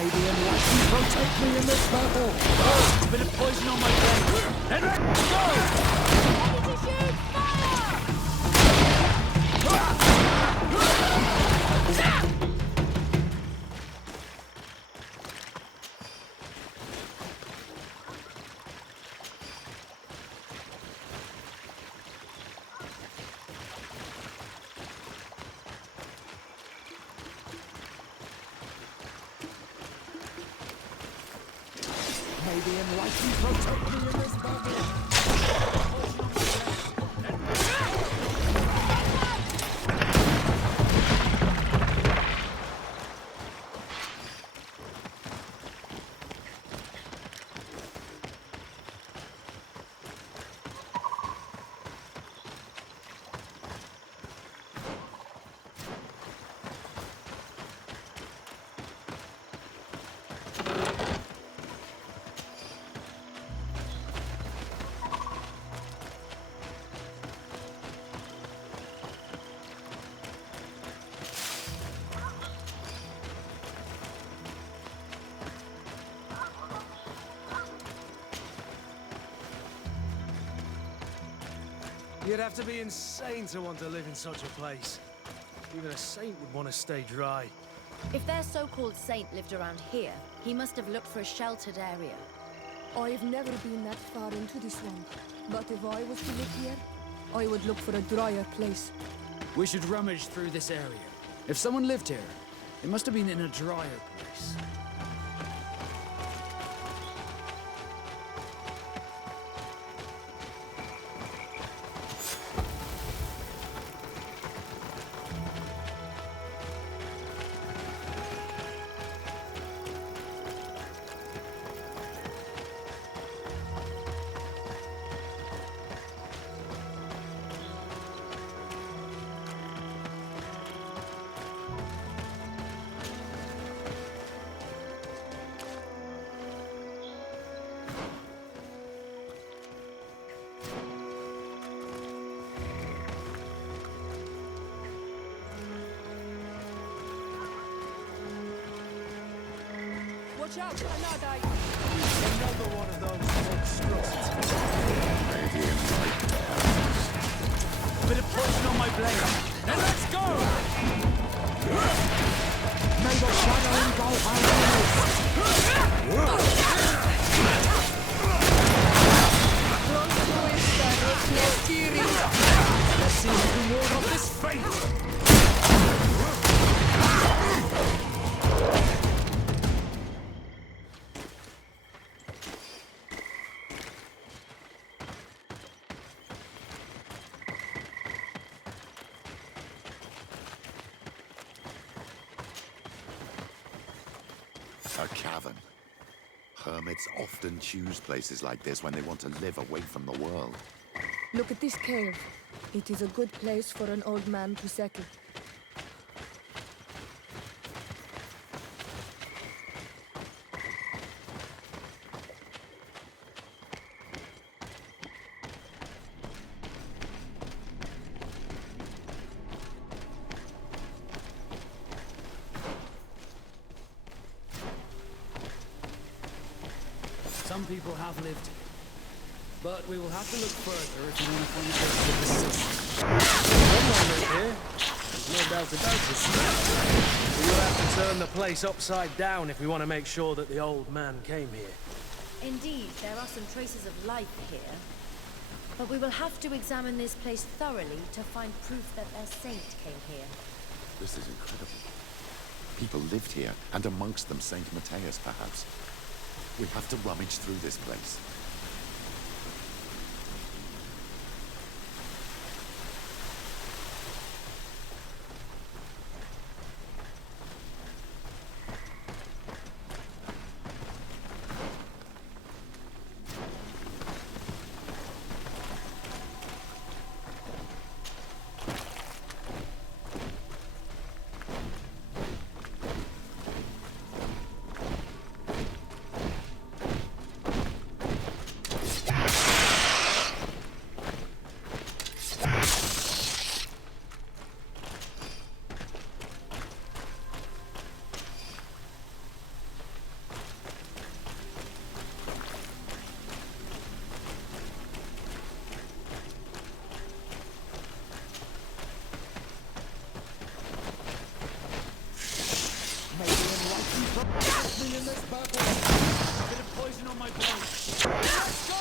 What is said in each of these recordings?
May the enlightened protect me in this battle! Oh, a bit of poison on my blade. And let's go! Ready to shoot! Fire! May the enlightened protect me in this battle! You'd have to be insane to want to live in such a place. Even a saint would want to stay dry. If their so-called saint lived around here, he must have looked for a sheltered area. I've never been that far into this one, but if I was to live here, I would look for a drier place. We should rummage through this area. If someone lived here, it must have been in a drier place. Watch out, Anadai! Another one of those monstrosities. A bit of poison on my blade. Then let's go! May the shadow go Let's see who can ward off this fate! A cavern. Hermits often choose places like this when they want to live away from the world. Look at this cave. It is a good place for an old man to settle. Some people have lived here. But we will have to look further if we want to find the rest of the city. Someone lived here. There's no doubt about it. We will have to turn the place upside down if we want to make sure that the old man came here. Indeed, there are some traces of life here. But we will have to examine this place thoroughly to find proof that their saint came here. This is incredible. People lived here, and amongst them Saint Matteo, perhaps. We have to rummage through this place. Let's back off. A bit of poison on my blade. Let's go!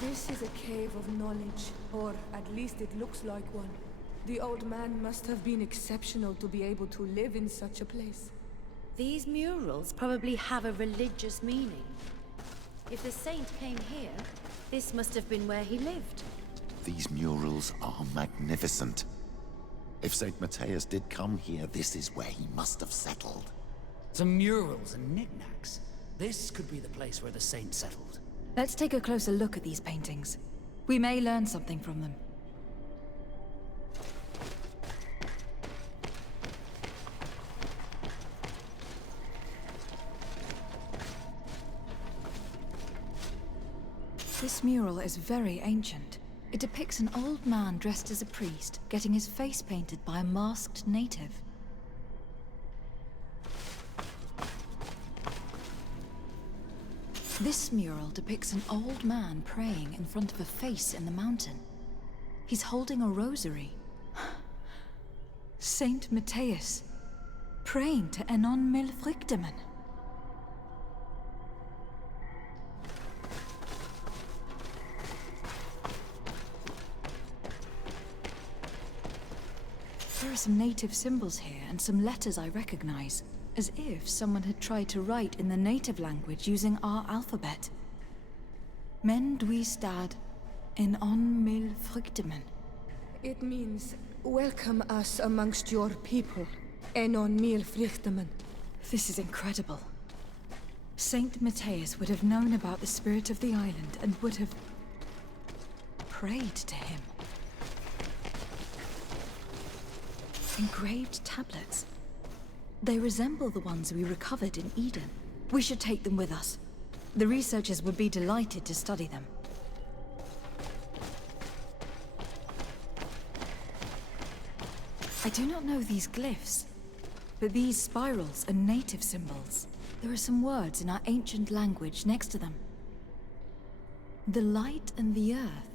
This is a cave of knowledge, or at least it looks like one. The old man must have been exceptional to be able to live in such a place. These murals probably have a religious meaning. If the saint came here, this must have been where he lived. These murals are magnificent. If St. Matthias did come here, this is where he must have settled. Some murals and knickknacks. This could be the place where the saint settled. Let's take a closer look at these paintings. We may learn something from them. This mural is very ancient. It depicts an old man dressed as a priest, getting his face painted by a masked native. This mural depicts an old man praying in front of a face in the mountain. He's holding a rosary. Saint Matthias, praying to Enon mil Frichtemen. There are some native symbols here and some letters I recognize. As if someone had tried to write in the native language using our alphabet. Men dwi stad en on mil fruktemen. It means, welcome us amongst your people, Enon mil Frichtemen. This is incredible. Saint Matthias would have known about the spirit of the island and would have prayed to him. Engraved tablets. They resemble the ones we recovered in Eden. We should take them with us. The researchers would be delighted to study them. I do not know these glyphs, but these spirals are native symbols. There are some words in our ancient language next to them. The light and the earth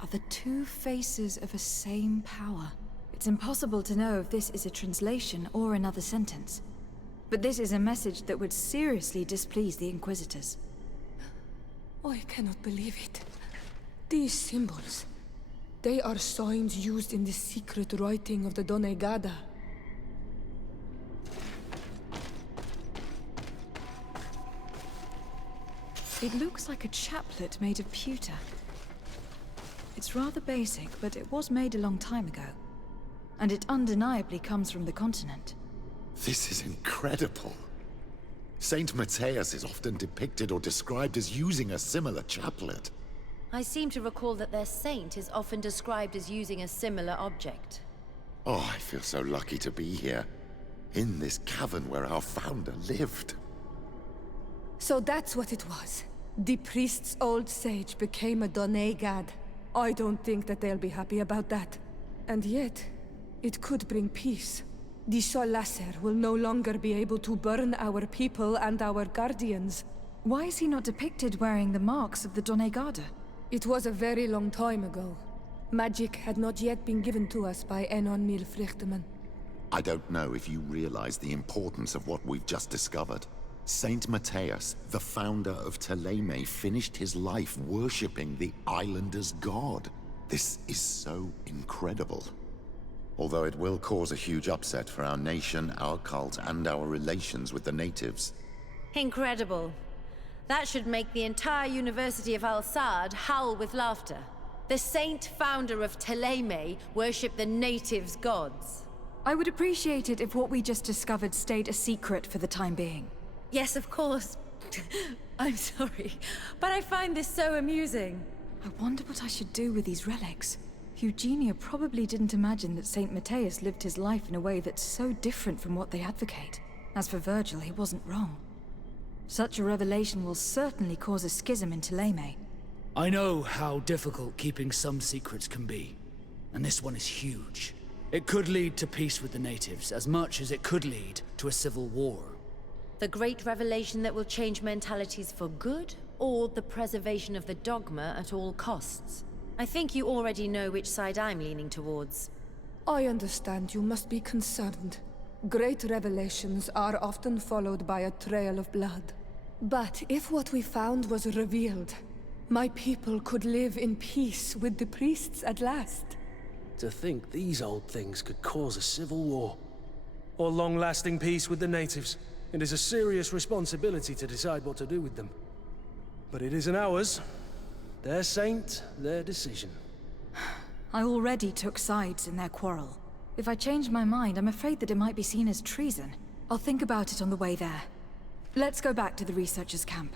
are the two faces of a same power. It's impossible to know if this is a translation or another sentence. But this is a message that would seriously displease the Inquisitors. I cannot believe it. These symbols, they are signs used in the secret writing of the Donegada. It looks like a chaplet made of pewter. It's rather basic, but it was made a long time ago. And it undeniably comes from the continent. This is incredible. Saint Matthias is often depicted or described as using a similar chaplet. I seem to recall that their saint is often described as using a similar object. Oh, I feel so lucky to be here. In this cavern where our founder lived. So that's what it was. The priest's old sage became a Donné god. I don't think that they'll be happy about that. And yet, it could bring peace. The Solacer will no longer be able to burn our people and our guardians. Why is he not depicted wearing the marks of the Donné Garda? It was a very long time ago. Magic had not yet been given to us by Enon Milfrichtemann. I don't know if you realize the importance of what we've just discovered. Saint Matthias, the founder of Thélème, finished his life worshipping the islanders' god. This is so incredible. Although it will cause a huge upset for our nation, our cult, and our relations with the natives. Incredible. That should make the entire University of Al-Saad howl with laughter. The saint founder of Thélème worshipped the natives' gods. I would appreciate it if what we just discovered stayed a secret for the time being. Yes, of course. I'm sorry, but I find this so amusing. I wonder what I should do with these relics. Eugenia probably didn't imagine that Saint Matthias lived his life in a way that's so different from what they advocate. As for Virgil, he wasn't wrong. Such a revelation will certainly cause a schism in Thélème. I know how difficult keeping some secrets can be, and this one is huge. It could lead to peace with the natives, as much as it could lead to a civil war. The great revelation that will change mentalities for good, or the preservation of the dogma at all costs. I think you already know which side I'm leaning towards. I understand you must be concerned. Great revelations are often followed by a trail of blood. But if what we found was revealed, my people could live in peace with the priests at last. To think these old things could cause a civil war. Or long-lasting peace with the natives. It is a serious responsibility to decide what to do with them. But it isn't ours. Their saint, their decision. I already took sides in their quarrel. If I change my mind, I'm afraid that it might be seen as treason. I'll think about it on the way there. Let's go back to the researchers' camp.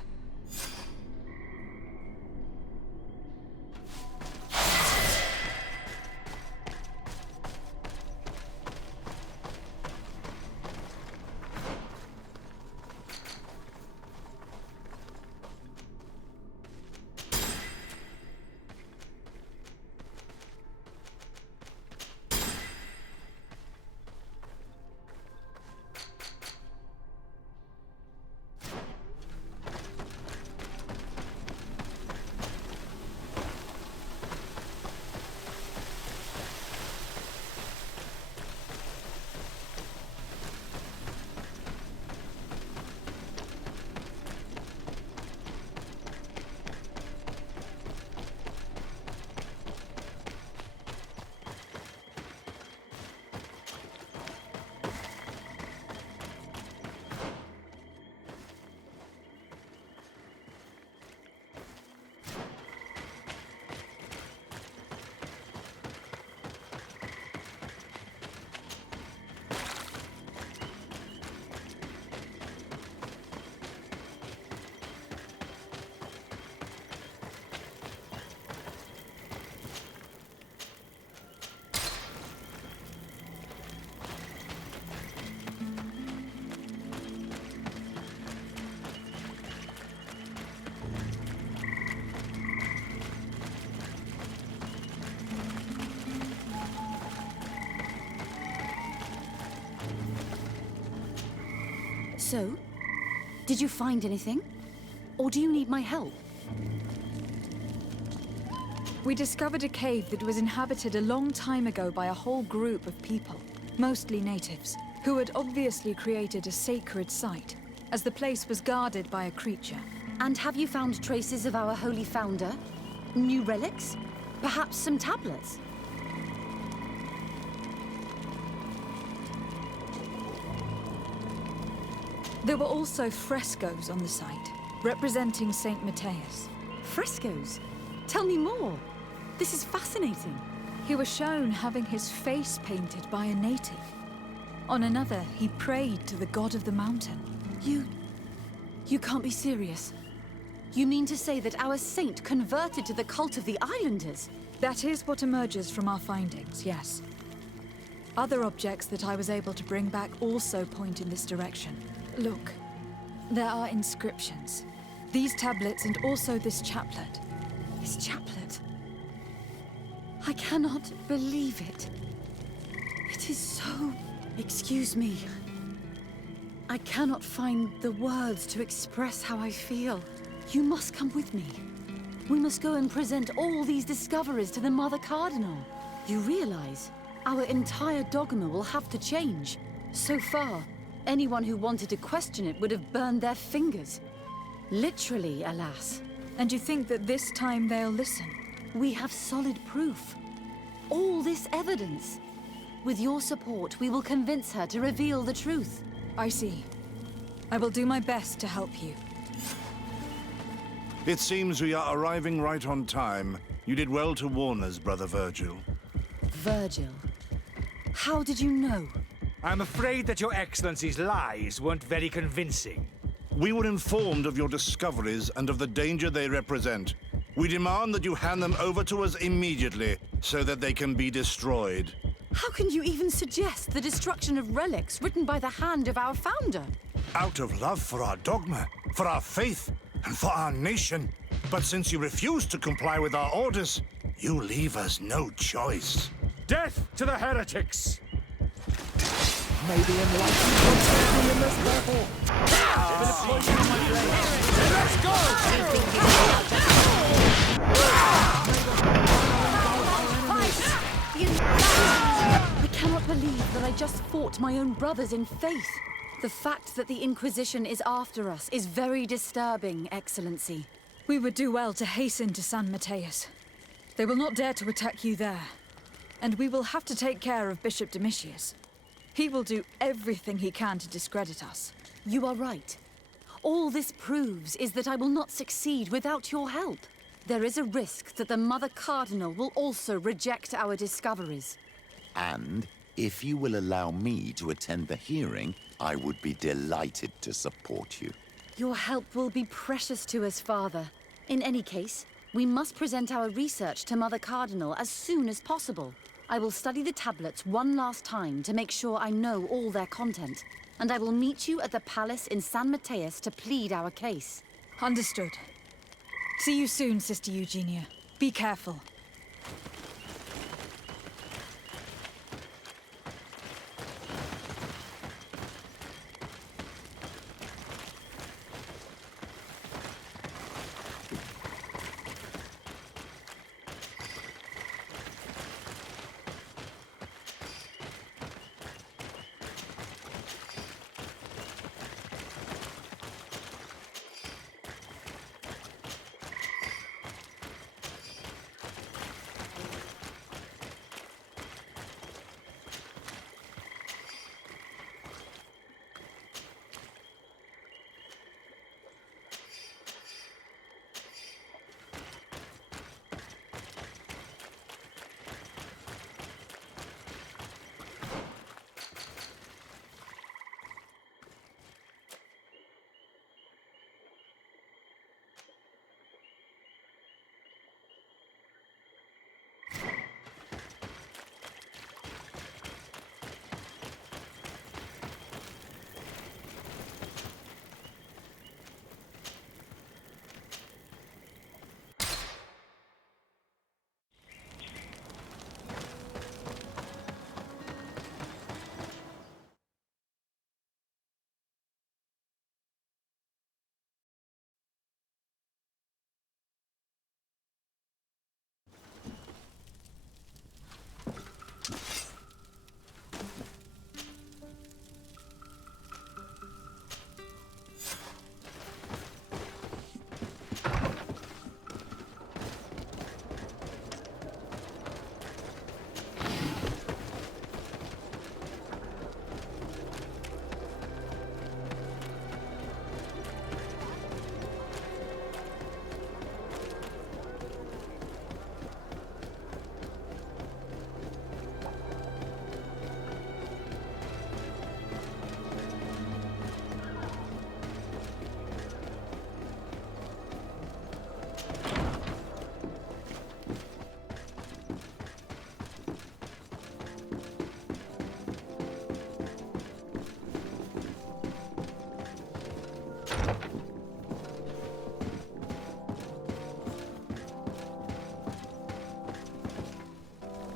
So, did you find anything? Or do you need my help? We discovered a cave that was inhabited a long time ago by a whole group of people, mostly natives, who had obviously created a sacred site, as the place was guarded by a creature. And have you found traces of our holy founder? New relics? Perhaps some tablets? There were also frescoes on the site, representing Saint Matthias. Frescoes? Tell me more. This is fascinating. He was shown having his face painted by a native. On another, he prayed to the god of the mountain. You can't be serious. You mean to say that our saint converted to the cult of the Islanders? That is what emerges from our findings, yes. Other objects that I was able to bring back also point in this direction. Look, there are inscriptions. These tablets and also this chaplet. This chaplet? I cannot believe it. It is so... Excuse me. I cannot find the words to express how I feel. You must come with me. We must go and present all these discoveries to the Mother Cardinal. You realize our entire dogma will have to change. So far, anyone who wanted to question it would have burned their fingers. Literally, alas. And you think that this time they'll listen? We have solid proof. All this evidence. With your support, we will convince her to reveal the truth. I see. I will do my best to help you. It seems we are arriving right on time. You did well to warn us, Brother Virgil. Virgil? How did you know? I'm afraid that your Excellency's lies weren't very convincing. We were informed of your discoveries and of the danger they represent. We demand that you hand them over to us immediately, so that they can be destroyed. How can you even suggest the destruction of relics written by the hand of our founder? Out of love for our dogma, for our faith, and for our nation. But since you refuse to comply with our orders, you leave us no choice. Death to the heretics! May the enlightened ones be in this battle. Let's go! I cannot believe that I just fought my own brothers in faith. The fact that the Inquisition is after us is very disturbing, Excellency. We would do well to hasten to San Matthias. They will not dare to attack you there. And we will have to take care of Bishop Domitius. He will do everything he can to discredit us. You are right. All this proves is that I will not succeed without your help. There is a risk that the Mother Cardinal will also reject our discoveries. And if you will allow me to attend the hearing, I would be delighted to support you. Your help will be precious to us, Father. In any case, we must present our research to Mother Cardinal as soon as possible. I will study the tablets one last time to make sure I know all their content. And I will meet you at the palace in San Matthias to plead our case. Understood. See you soon, Sister Eugenia. Be careful.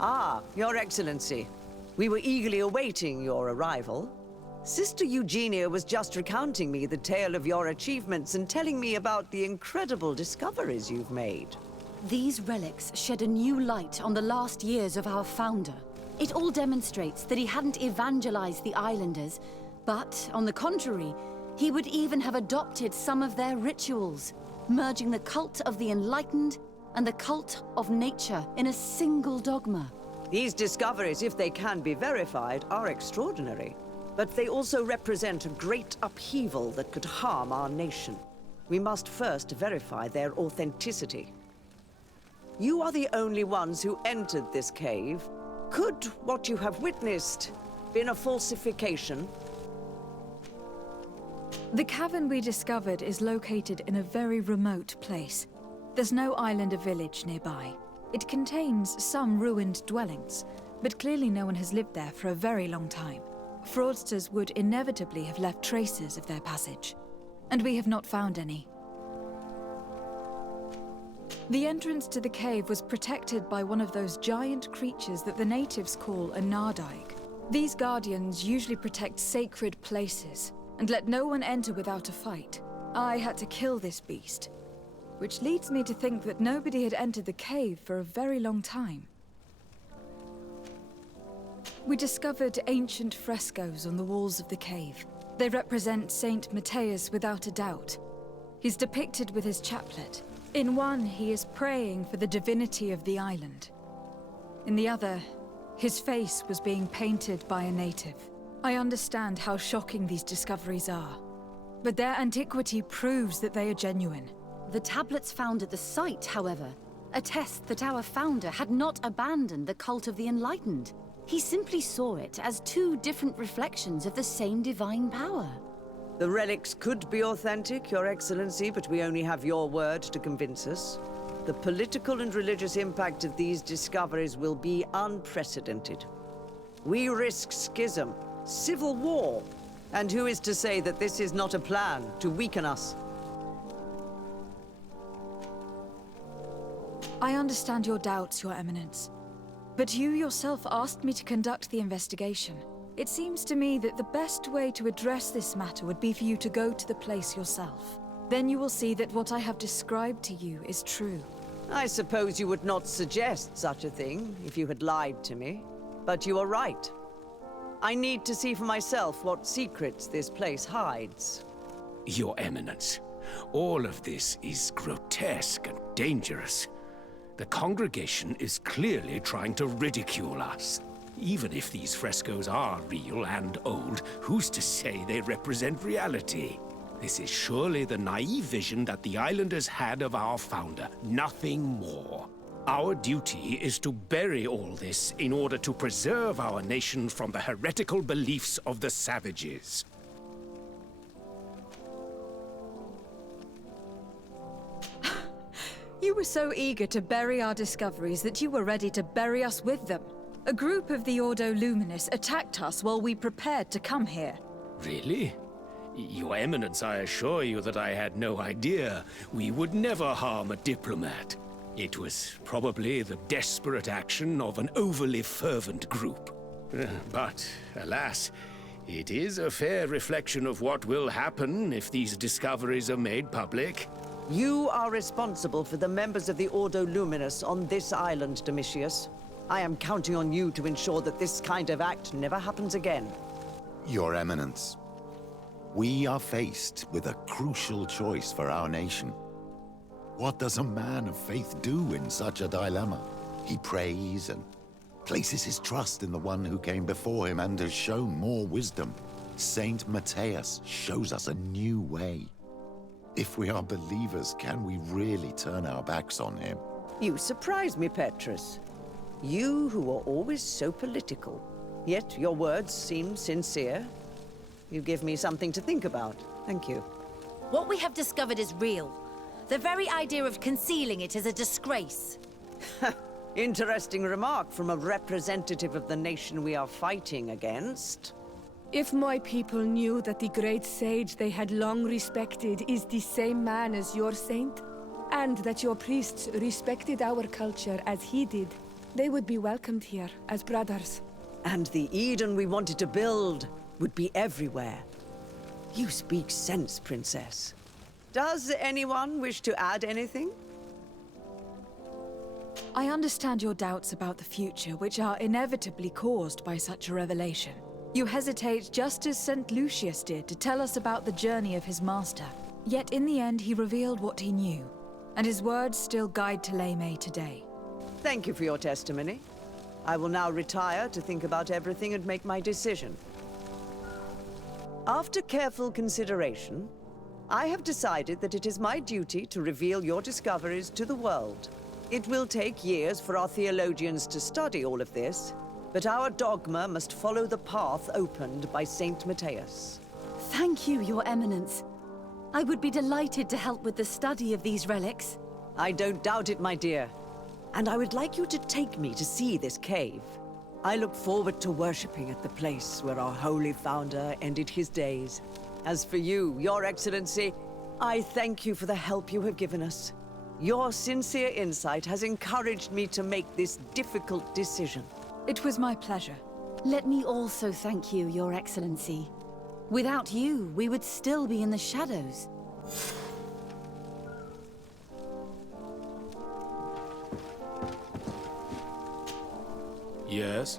Ah, Your Excellency. We were eagerly awaiting your arrival. Sister Eugenia was just recounting me the tale of your achievements and telling me about the incredible discoveries you've made. These relics shed a new light on the last years of our founder. It all demonstrates that he hadn't evangelized the islanders, but, on the contrary, he would even have adopted some of their rituals, merging the cult of the enlightened and the cult of nature in a single dogma. These discoveries, if they can be verified, are extraordinary. But they also represent a great upheaval that could harm our nation. We must first verify their authenticity. You are the only ones who entered this cave. Could what you have witnessed been a falsification? The cavern we discovered is located in a very remote place. There's no island or village nearby. It contains some ruined dwellings, but clearly no one has lived there for a very long time. Fraudsters would inevitably have left traces of their passage, and we have not found any. The entrance to the cave was protected by one of those giant creatures that the natives call a nardaig. These guardians usually protect sacred places, and let no one enter without a fight. I had to kill this beast, which leads me to think that nobody had entered the cave for a very long time. We discovered ancient frescoes on the walls of the cave. They represent Saint Matthias without a doubt. He's depicted with his chaplet. In one, he is praying for the divinity of the island. In the other, his face was being painted by a native. I understand how shocking these discoveries are, but their antiquity proves that they are genuine. The tablets found at the site, however, attest that our founder had not abandoned the cult of the enlightened. He simply saw it as two different reflections of the same divine power. The relics could be authentic, Your Excellency, but we only have your word to convince us. The political and religious impact of these discoveries will be unprecedented. We risk schism, civil war, and who is to say that this is not a plan to weaken us? I understand your doubts, Your Eminence. But you yourself asked me to conduct the investigation. It seems to me that the best way to address this matter would be for you to go to the place yourself. Then you will see that what I have described to you is true. I suppose you would not suggest such a thing if you had lied to me. But you are right. I need to see for myself what secrets this place hides. Your Eminence, all of this is grotesque and dangerous. The congregation is clearly trying to ridicule us. Even if these frescoes are real and old, who's to say they represent reality? This is surely the naive vision that the islanders had of our founder, nothing more. Our duty is to bury all this in order to preserve our nation from the heretical beliefs of the savages. You were so eager to bury our discoveries that you were ready to bury us with them. A group of the Ordo Luminous attacked us while we prepared to come here. Really? Your Eminence, I assure you that I had no idea. We would never harm a diplomat. It was probably the desperate action of an overly fervent group. But, alas, it is a fair reflection of what will happen if these discoveries are made public. You are responsible for the members of the Ordo Luminous on this island, Domitius. I am counting on you to ensure that this kind of act never happens again. Your Eminence, we are faced with a crucial choice for our nation. What does a man of faith do in such a dilemma? He prays and places his trust in the one who came before him and has shown more wisdom. Saint Matthias shows us a new way. If we are believers, can we really turn our backs on him? You surprise me, Petrus. You who are always so political. Yet your words seem sincere. You give me something to think about. Thank you. What we have discovered is real. The very idea of concealing it is a disgrace. Interesting remark from a representative of the nation we are fighting against. If my people knew that the great sage they had long respected is the same man as your saint, and that your priests respected our culture as he did, They would be welcomed here as brothers. And the Eden we wanted to build would be everywhere. You speak sense, Princess. Does anyone wish to add anything? I understand your doubts about the future, which are inevitably caused by such a revelation. You hesitate just as St. Lucius did to tell us about the journey of his master. Yet in the end he revealed what he knew, and his words still guide Thélème today. Thank you for your testimony. I will now retire to think about everything and make my decision. After careful consideration, I have decided that it is my duty to reveal your discoveries to the world. It will take years for our theologians to study all of this, but our dogma must follow the path opened by Saint Matthias. Thank you, Your Eminence. I would be delighted to help with the study of these relics. I don't doubt it, my dear. And I would like you to take me to see this cave. I look forward to worshipping at the place where our holy founder ended his days. As for you, Your Excellency, I thank you for the help you have given us. Your sincere insight has encouraged me to make this difficult decision. It was my pleasure. Let me also thank you, Your Excellency. Without you, we would still be in the shadows. Yes?